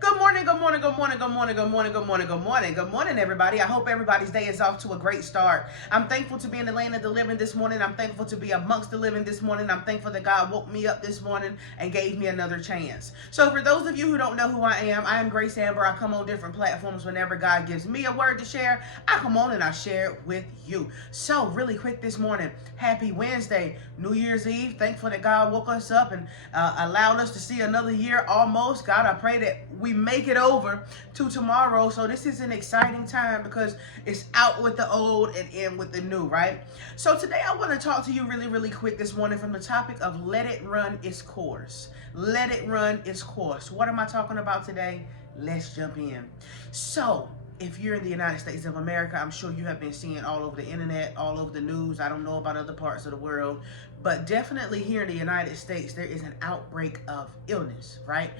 Good morning, good morning, good morning, good morning, good morning, good morning, good morning, good morning, everybody. I hope everybody's day is off to a great start. I'm thankful to be in the land of the living this morning. I'm thankful to be amongst the living this morning. I'm thankful that God woke me up this morning and gave me another chance. So for those of you who don't know who I am Grace Amber. I come on different platforms whenever God gives me a word to share. I come on and I share it with you. So really quick this morning, happy Wednesday, New Year's Eve. Thankful that God woke us up and allowed us to see another year almost. God, I pray that we make it over to tomorrow. So this is an exciting time because it's out with the old and in with the new, right? So today I want to talk to you really quick this morning from the topic of let it run its course. Let it run its course. What am I talking about today? Let's jump in. So if you're in the United States of America, I'm sure you have been seeing all over the internet, all over the news. I don't know about other parts of the world, but definitely here in the United States, there is an outbreak of illness, right?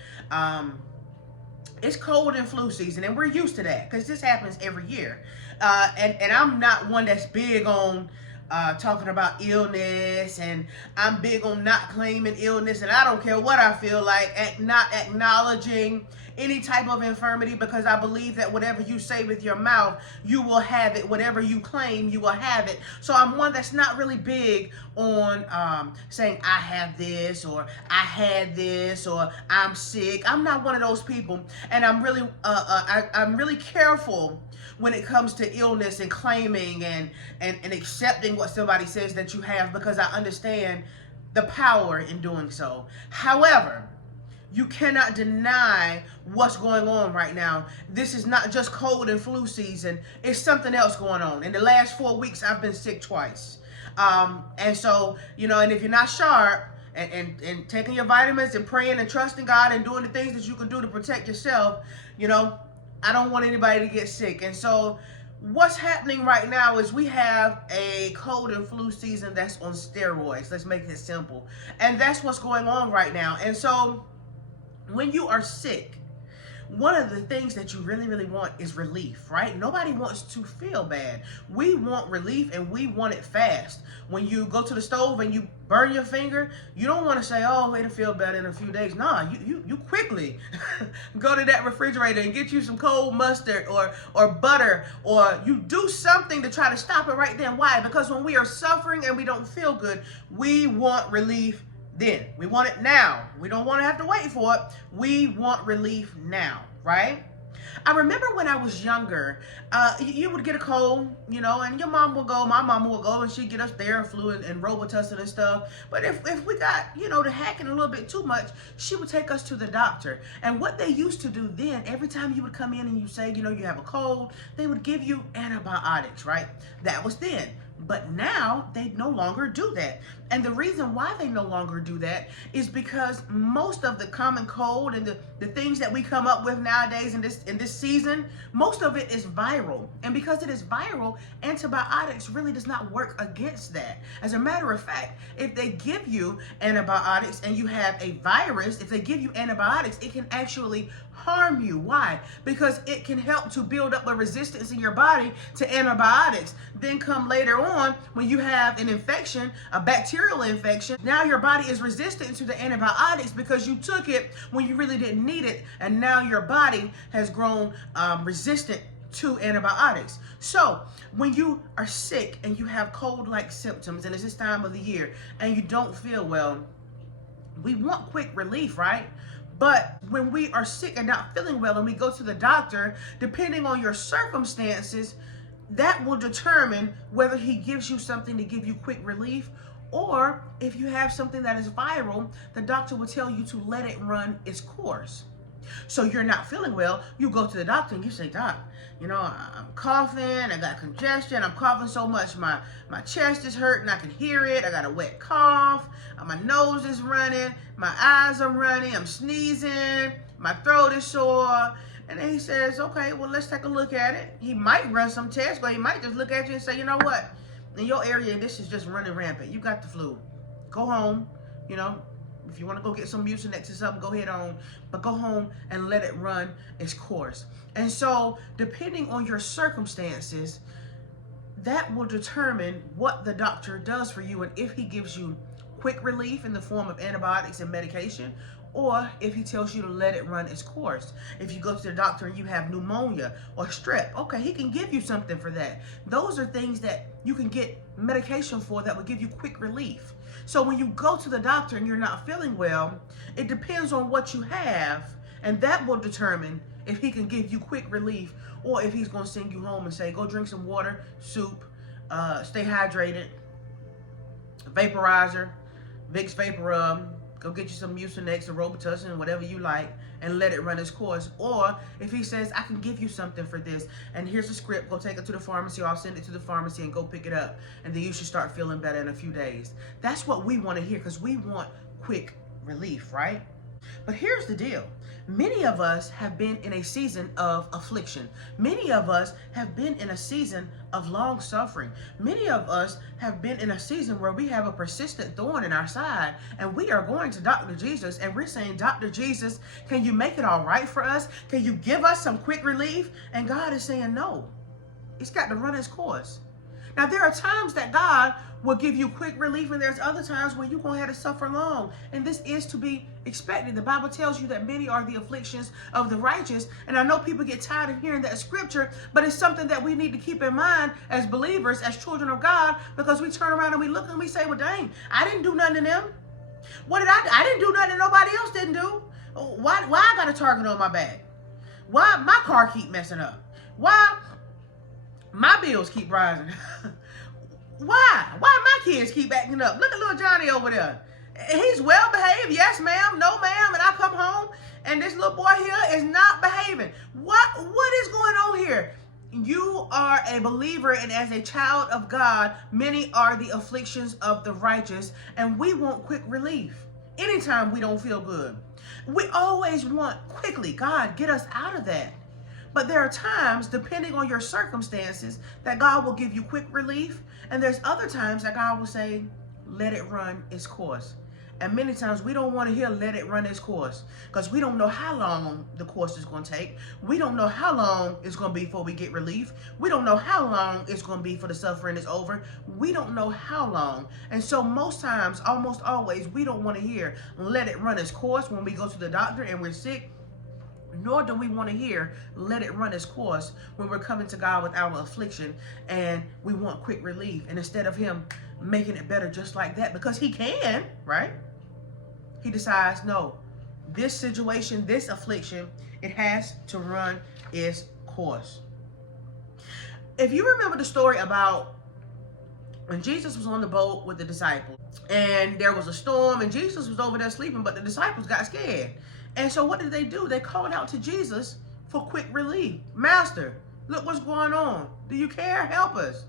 It's cold and flu season, and we're used to that because this happens every year. And I'm not one that's big on talking about illness, and I'm big on not claiming illness, and I don't care what I feel like, not acknowledging any type of infirmity, because I believe that whatever you say with your mouth, you will have it. Whatever you claim, you will have it. So I'm one that's not really big on saying I have this, or I had this, or I'm sick. I'm not one of those people, and I'm really careful when it comes to illness and claiming and accepting what somebody says that you have, because I understand the power in doing so. However, you cannot deny what's going on right now. This is not just cold and flu season. It's something else going on. In the last 4 weeks, I've been sick twice. And so, and if you're not sharp and taking your vitamins and praying and trusting God and doing the things that you can do to protect yourself, I don't want anybody to get sick. And so what's happening right now is we have a cold and flu season that's on steroids. Let's make it simple. And that's what's going on right now. And so when you are sick, one of the things that you really want is relief, right? Nobody wants to feel bad. We want relief, and we want it fast. When you go to the stove and you burn your finger, you don't want to say, oh, it'll feel better in a few days. Nah, you quickly go to that refrigerator and get you some cold mustard or butter, or you do something to try to stop it right then. Why? Because when we are suffering and we don't feel good, we want relief then. We want it now. We don't want to have to wait for it. We want relief now, right? I remember when I was younger, you would get a cold, and your mom will go, my mama will go, and she'd get us Theraflu and Robitussin and stuff. But if we got, the hacking a little bit too much, she would take us to the doctor. And what they used to do then, every time you would come in and you say, you have a cold, they would give you antibiotics, right? That was then. But now they no longer do that. And the reason why they no longer do that is because most of the common cold and the things that we come up with nowadays in this season, most of it is viral. And because it is viral, antibiotics really does not work against that. As a matter of fact, if they give you antibiotics and you have a virus, if they give you antibiotics, it can actually harm you. Why? Because it can help to build up a resistance in your body to antibiotics. Then come later on, when you have an infection, a bacterial infection, now your body is resistant to the antibiotics because you took it when you really didn't need it, and now your body has grown resistant to antibiotics. So when you are sick and you have cold-like symptoms, and it's this time of the year, and you don't feel well, we want quick relief, right? But when we are sick and not feeling well and we go to the doctor, depending on your circumstances, that will determine whether he gives you something to give you quick relief, or if you have something that is viral, the doctor will tell you to let it run its course. So you're not feeling well, you go to the doctor and you say, Doc, I'm coughing, I got congestion, I'm coughing so much, my chest is hurting, I can hear it, I got a wet cough, my nose is running, my eyes are running, I'm sneezing, my throat is sore. And then he says, okay, well, let's take a look at it. He might run some tests, but he might just look at you and say, you know what? In your area, this is just running rampant. You got the flu. Go home, If you want to go get some Mucinex or something, go ahead on. But go home and let it run its course. And so, depending on your circumstances, that will determine what the doctor does for you and if he gives you quick relief in the form of antibiotics and medication, or if he tells you to let it run its course. If you go to the doctor and you have pneumonia or strep, okay, he can give you something for that. Those are things that you can get medication for that will give you quick relief. So when you go to the doctor and you're not feeling well, it depends on what you have, and that will determine if he can give you quick relief or if he's going to send you home and say, go drink some water, soup, stay hydrated, vaporizer, Vicks Vapor Rub, go get you some Mucinex or Robitussin, whatever you like, and let it run its course. Or if he says, I can give you something for this, and here's a script, go take it to the pharmacy, or I'll send it to the pharmacy and go pick it up, and then you should start feeling better in a few days. That's what we want to hear, because we want quick relief, right? But here's the deal. Many of us have been in a season of affliction. Many of us have been in a season of long suffering. Many of us have been in a season where we have a persistent thorn in our side, and we are going to Dr. Jesus and we're saying, Dr. Jesus, can you make it all right for us? Can you give us some quick relief? And God is saying, no, it's got to run its course. Now, there are times that God will give you quick relief, and there's other times where you're going to have to suffer long. And this is to be expected. The Bible tells you that many are the afflictions of the righteous. And I know people get tired of hearing that scripture, but it's something that we need to keep in mind as believers, as children of God, because we turn around and we look and we say, well, dang, I didn't do nothing to them. What did I didn't do nothing that nobody else didn't do. Why I got a target on my back? Why my car keep messing up? Why my bills keep rising? Why my kids keep acting up? Look at little Johnny over there. He's well behaved. Yes, ma'am. No, ma'am. And I come home and this little boy here is not behaving. What is going on here? You are a believer, and as a child of God, many are the afflictions of the righteous, and we want quick relief. Anytime we don't feel good, we always want quickly, God, get us out of that. But there are times, depending on your circumstances, that God will give you quick relief. And there's other times that God will say, let it run its course. And many times we don't want to hear let it run its course, because we don't know how long the course is going to take. We don't know how long it's going to be before we get relief. We don't know how long it's going to be for the suffering is over. We don't know how long. And so most times, almost always, we don't want to hear let it run its course when we go to the doctor and we're sick. Nor do we want to hear let it run its course when we're coming to God with our affliction and we want quick relief. And instead of him making it better just like that, because he can, right? He decides, no, this situation, this affliction, it has to run its course. If you remember the story about when Jesus was on the boat with the disciples and there was a storm and Jesus was over there sleeping, but the disciples got scared. And so what did they do? They called out to Jesus for quick relief. Master, look what's going on. Do you care? Help us.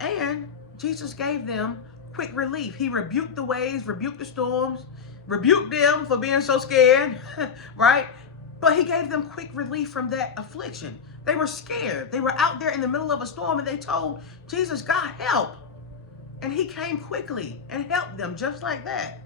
And Jesus gave them quick relief. He rebuked the waves, rebuked the storms, rebuked them for being so scared, right? But he gave them quick relief from that affliction. They were scared. They were out there in the middle of a storm and they told Jesus, God, help. And he came quickly and helped them just like that.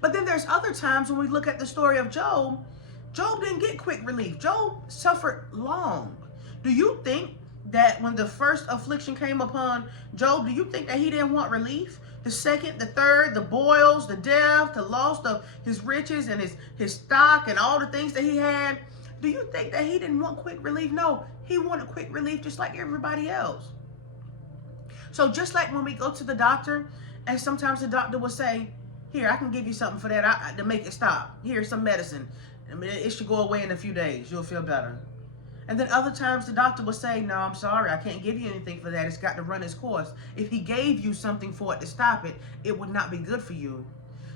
But then there's other times when we look at the story of Job, Job didn't get quick relief. Job suffered long. Do you think that when the first affliction came upon Job, do you think that he didn't want relief? The second, the third, the boils, the death, the loss of his riches and his stock and all the things that he had. Do you think that he didn't want quick relief? No, he wanted quick relief just like everybody else. So just like when we go to the doctor and sometimes the doctor will say, here, I can give you something for that to make it stop. Here's some medicine. I mean, it should go away in a few days. You'll feel better. And then other times the doctor will say, no, I'm sorry. I can't give you anything for that. It's got to run its course. If he gave you something for it to stop it, it would not be good for you.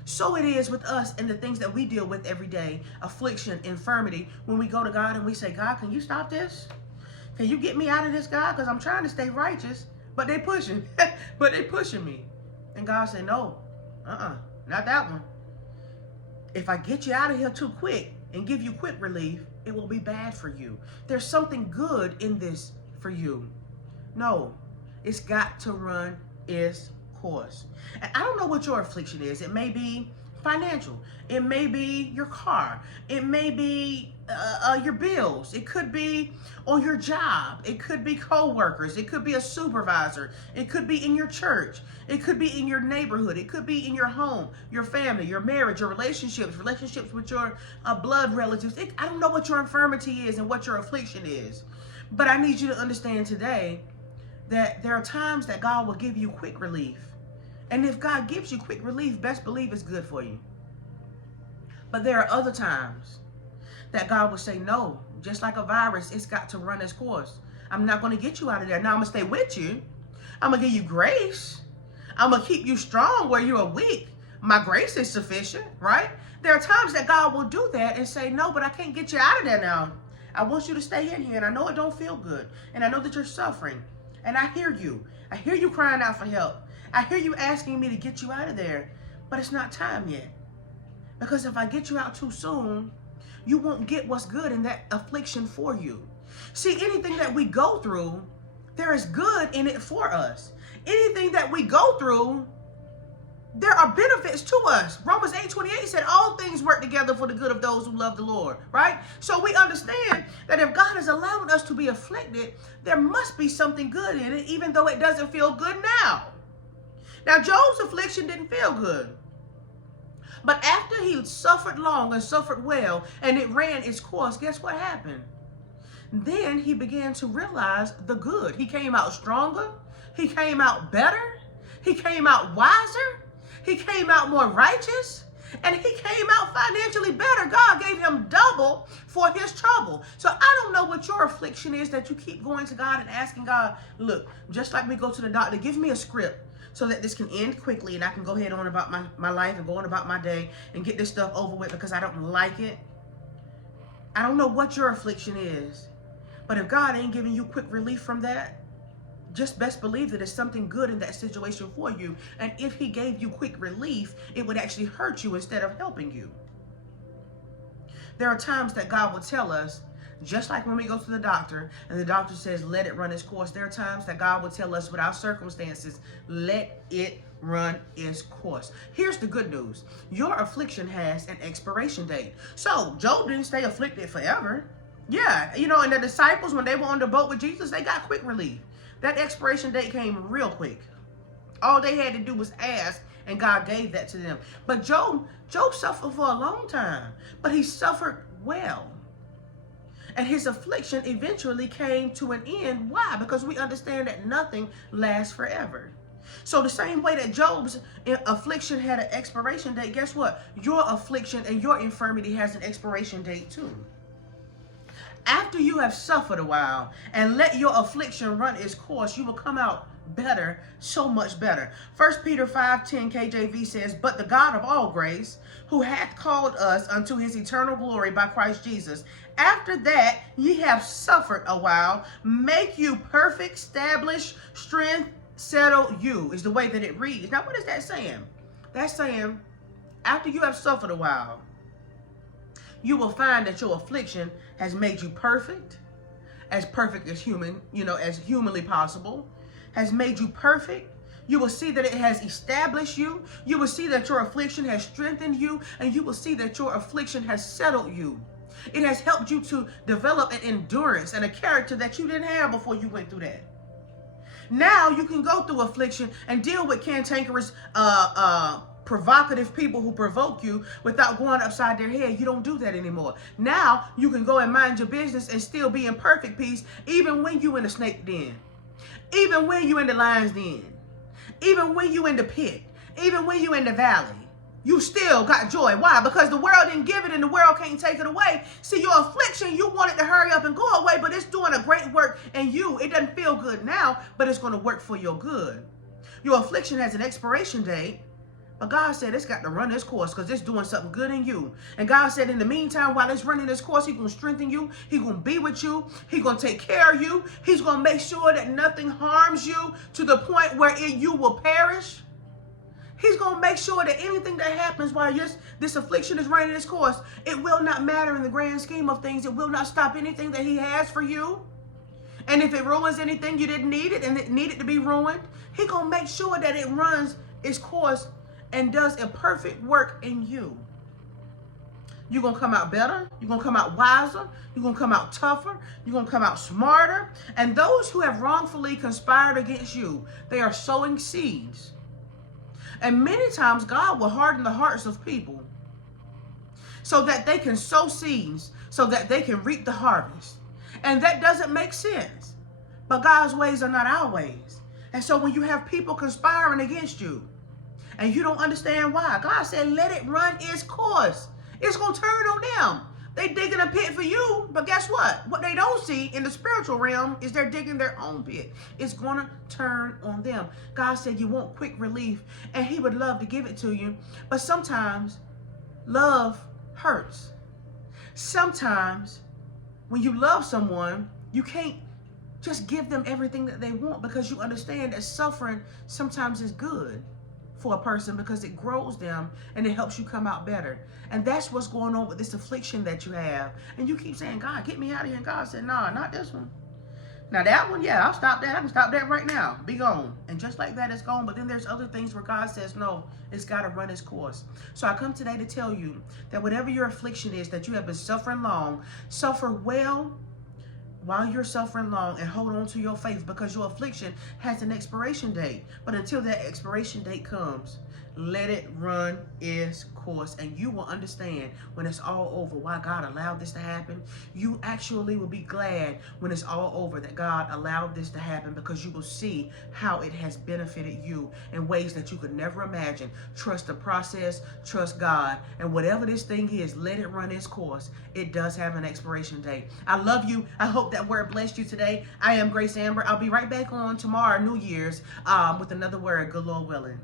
So it is with us and the things that we deal with every day, affliction, infirmity, when we go to God and we say, God, can you stop this? Can you get me out of this, God? Because I'm trying to stay righteous, but they pushing, me. And God said, no, not that one. If I get you out of here too quick and give you quick relief, it will be bad for you. There's something good in this for you. No, it's got to run its course. And I don't know what your affliction is. It may be financial. It may be your car. It may be your bills. It could be on your job. It could be co-workers. It could be a supervisor. It could be in your church. It could be in your neighborhood. It could be in your home, your family, your marriage, your relationships with your blood relatives. I don't know what your infirmity is and what your affliction is, but I need you to understand today that there are times that God will give you quick relief. And if God gives you quick relief, best believe it's good for you. But there are other times that God will say, no, just like a virus, it's got to run its course. I'm not going to get you out of there. Now I'm going to stay with you. I'm going to give you grace. I'm going to keep you strong where you are weak. My grace is sufficient, right? There are times that God will do that and say, no, but I can't get you out of there now. I want you to stay in here, and I know it don't feel good, and I know that you're suffering, and I hear you. I hear you crying out for help. I hear you asking me to get you out of there, but it's not time yet. Because if I get you out too soon, you won't get what's good in that affliction for you. See, anything that we go through, there is good in it for us. Anything that we go through, there are benefits to us. Romans 8:28 said all things work together for the good of those who love the Lord, right? So we understand that if God is allowing us to be afflicted, there must be something good in it, even though it doesn't feel good now. Now, Job's affliction didn't feel good. But after he suffered long and suffered well, and it ran its course, guess what happened? Then he began to realize the good. He came out stronger. He came out better. He came out wiser. He came out more righteous. And he came out financially better. God gave him double for his trouble. So I don't know what your affliction is that you keep going to God and asking God, look, just like we go to the doctor, give me a script so that this can end quickly and I can go ahead on about my life and go on about my day and get this stuff over with because I don't like it. I don't know what your affliction is, but if God ain't giving you quick relief from that, just best believe that there's something good in that situation for you. And if he gave you quick relief, it would actually hurt you instead of helping you. There are times that God will tell us, just like when we go to the doctor and the doctor says, let it run its course. There are times that God will tell us with our circumstances, let it run its course. Here's the good news. Your affliction has an expiration date. So Job didn't stay afflicted forever. Yeah, you know, and the disciples, when they were on the boat with Jesus, they got quick relief. That expiration date came real quick. All they had to do was ask, and God gave that to them. But Job suffered for a long time, but he suffered well. And his affliction eventually came to an end. Why? Because we understand that nothing lasts forever. So the same way that Job's affliction had an expiration date, guess what? Your affliction and your infirmity has an expiration date too. After you have suffered a while and let your affliction run its course, you will come out better, so much better. 1 Peter 5:10 KJV says, but the God of all grace, who hath called us unto his eternal glory by Christ Jesus, after that ye have suffered a while, make you perfect, establish, strength, settle you, is the way that it reads. Now, what is that saying? That's saying, after you have suffered a while, you will find that your affliction has made you perfect as human, as humanly possible, has made you perfect. You will see that it has established you. You will see that your affliction has strengthened you, and you will see that your affliction has settled you. It has helped you to develop an endurance and a character that you didn't have before you went through that. Now you can go through affliction and deal with cantankerous, provocative people who provoke you without going upside their head. You don't do that anymore. Now you can go and mind your business and still be in perfect peace, even when you in the snake den, even when you in the lion's den, even when you in the pit, even when you in the valley. You still got joy. Why? Because the world didn't give it and the world can't take it away. See, your affliction, you want it to hurry up and go away, but it's doing a great work in you. It doesn't feel good now, but it's going to work for your good. Your affliction has an expiration date, but God said it's got to run its course because it's doing something good in you. And God said in the meantime, while it's running its course, he's going to strengthen you. He's going to be with you. He's going to take care of you. He's going to make sure that nothing harms you to the point where you will perish. He's going to make sure that anything that happens while this affliction is running its course, it will not matter in the grand scheme of things. It will not stop anything that he has for you. And if it ruins anything you didn't need it and it needed to be ruined, he's going to make sure that it runs its course and does a perfect work in you. You're going to come out better. You're going to come out wiser. You're going to come out tougher. You're going to come out smarter. And those who have wrongfully conspired against you, they are sowing seeds. And many times God will harden the hearts of people so that they can sow seeds, so that they can reap the harvest. And that doesn't make sense. But God's ways are not our ways. And so when you have people conspiring against you and you don't understand why, God said, let it run its course. It's going to turn on them. They digging a pit for you, but guess what? What they don't see in the spiritual realm is they're digging their own pit. It's going to turn on them. God said you want quick relief, and he would love to give it to you. But sometimes love hurts. Sometimes when you love someone, you can't just give them everything that they want, because you understand that suffering sometimes is good for a person because it grows them and it helps you come out better. And that's what's going on with this affliction that you have. And you keep saying, God, get me out of here. And God said, nah, not this one. Now that one, yeah, I'll stop that. I can stop that right now. Be gone. And just like that, it's gone. But then there's other things where God says, no, it's got to run its course. So I come today to tell you that whatever your affliction is, that you have been suffering long, suffer well while you're suffering long, and hold on to your faith, because your affliction has an expiration date. But until that expiration date comes, let it run its course, and you will understand when it's all over why God allowed this to happen. You actually will be glad when it's all over that God allowed this to happen, because you will see how it has benefited you in ways that you could never imagine. Trust the process, trust God, and whatever this thing is, let it run its course. It does have an expiration date. I love you. I hope that word blessed you today. I am Grace Amber. I'll be right back on tomorrow, New Year's, with another word, good Lord willing.